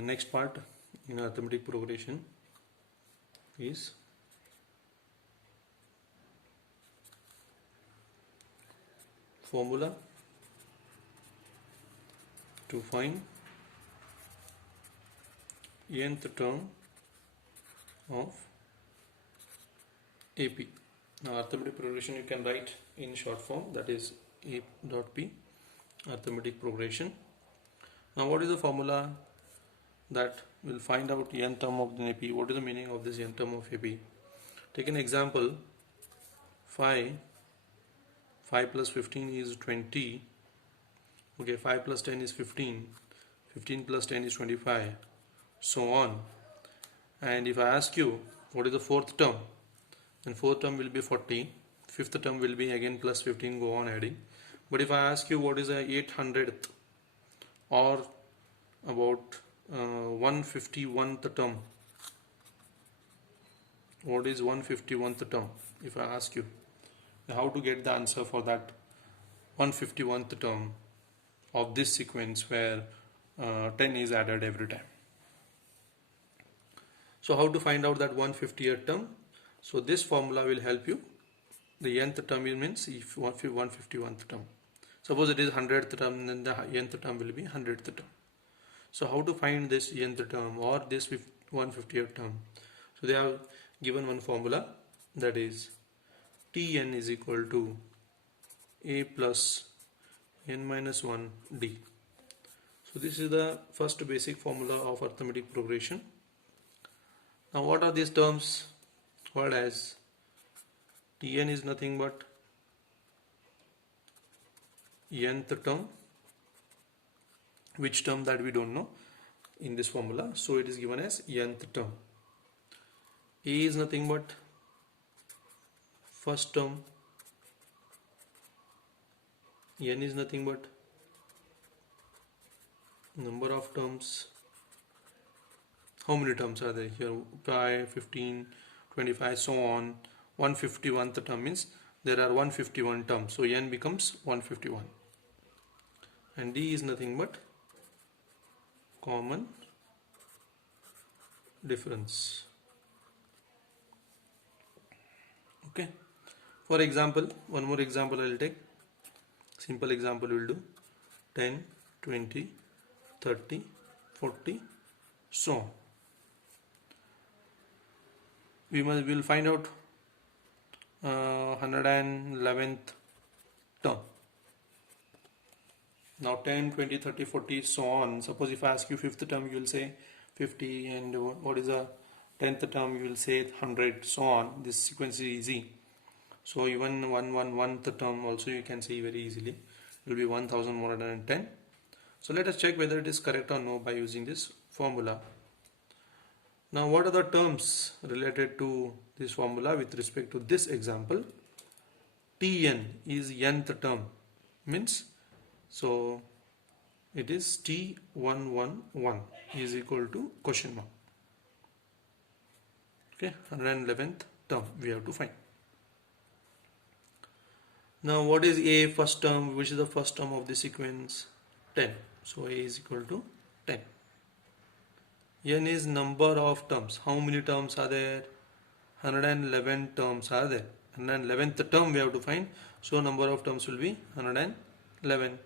The next part in arithmetic progression is formula to find nth term of AP. Now arithmetic progression you can write in short form, that is A dot P, arithmetic progression. Now what is the formula that will find out nth term of the AP? What is the meaning of this nth term of AP? Take an example. 5 plus 15 is 20. Okay, 5 plus 10 is 15. 15 plus 10 is 25. So on. And if I ask you what is the fourth term, then fourth term will be 40. Fifth term will be again plus 15, go on adding. But if I ask you what is the 800th or about 151th term, what is 151th term? If I ask you how to get the answer for that 151th term of this sequence where 10 is added every time. So how to find out that 150th term? So this formula will help you. The nth term means if 151th term. Suppose it is 100th term, then the nth term will be 100th term. So how to find this nth term or this 150th term? So they have given one formula, that is Tn is equal to A plus n minus 1 d. So this is the first basic formula of arithmetic progression. Now what are these terms called as? Tn is nothing but nth term. Which term, that we don't know in this formula, so it is given as nth term. A is nothing but first term. N is nothing but number of terms. How many terms are there here? 5, 15, 25, so on. 151th term means there are 151 terms, so n becomes 151. And d is nothing but common difference. Okay. For example, one more example I will take. Simple example we will do. 10, 20, 30, 40, so on. We will find out 111th term. Now 10, 20, 30, 40, so on. Suppose if I ask you fifth term, you will say 50, and what is the 10th term, you will say 100, so on. This sequence is easy. So even 111th term also you can say very easily. It will be 1110. So let us check whether it is correct or no by using this formula. Now what are the terms related to this formula with respect to this example? Tn is nth term, means so it is T111 is equal to question mark. Okay, 111th term we have to find. Now what is A first term? Which is the first term of the sequence? 10. So A is equal to 10. N is number of terms. How many terms are there? 111 terms are there. 111th term we have to find. So number of terms will be 111.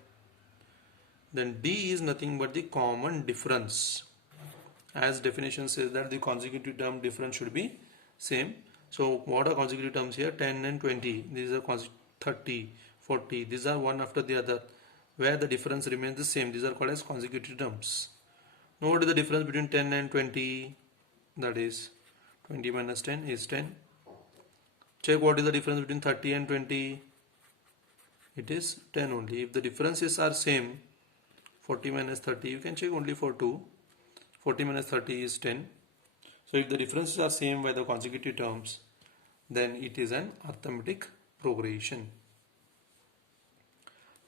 Then D is nothing but the common difference. As definition says that the consecutive term difference should be same. So what are consecutive terms here? 10 and 20. These are 30, 40. These are one after the other, where the difference remains the same. These are called as consecutive terms. Now what is the difference between 10 and 20? That is 20 minus 10 is 10. Check what is the difference between 30 and 20. It is 10 only. If the differences are same, 40 minus 30, you can check only for 2. 40 minus 30 is 10. So if the differences are same by the consecutive terms, then it is an arithmetic progression.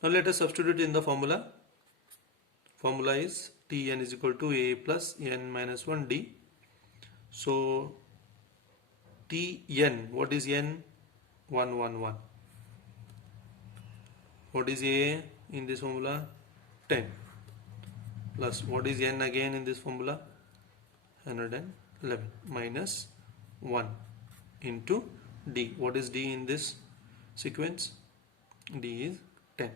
Now let us substitute in the formula. Formula is Tn is equal to A plus n minus 1 d. So Tn, what is n? 111. What is A in this formula? 10. plus what is n again in this formula? 111 minus 1 into d. What is d in this sequence? D is 10.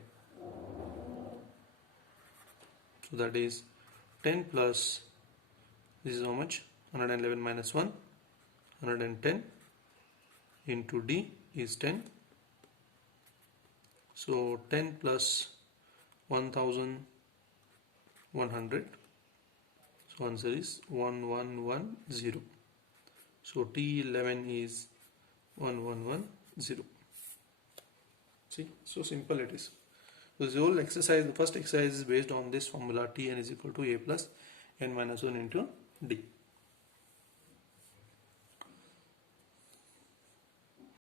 So that is 10 plus, this is how much? 111 minus 1, 110 into d is 10. So 10 plus 1100. So answer is 1110. So T11 is 1110. See, so simple it is. So this whole exercise, the first exercise is based on this formula Tn is equal to a plus n minus 1 into d.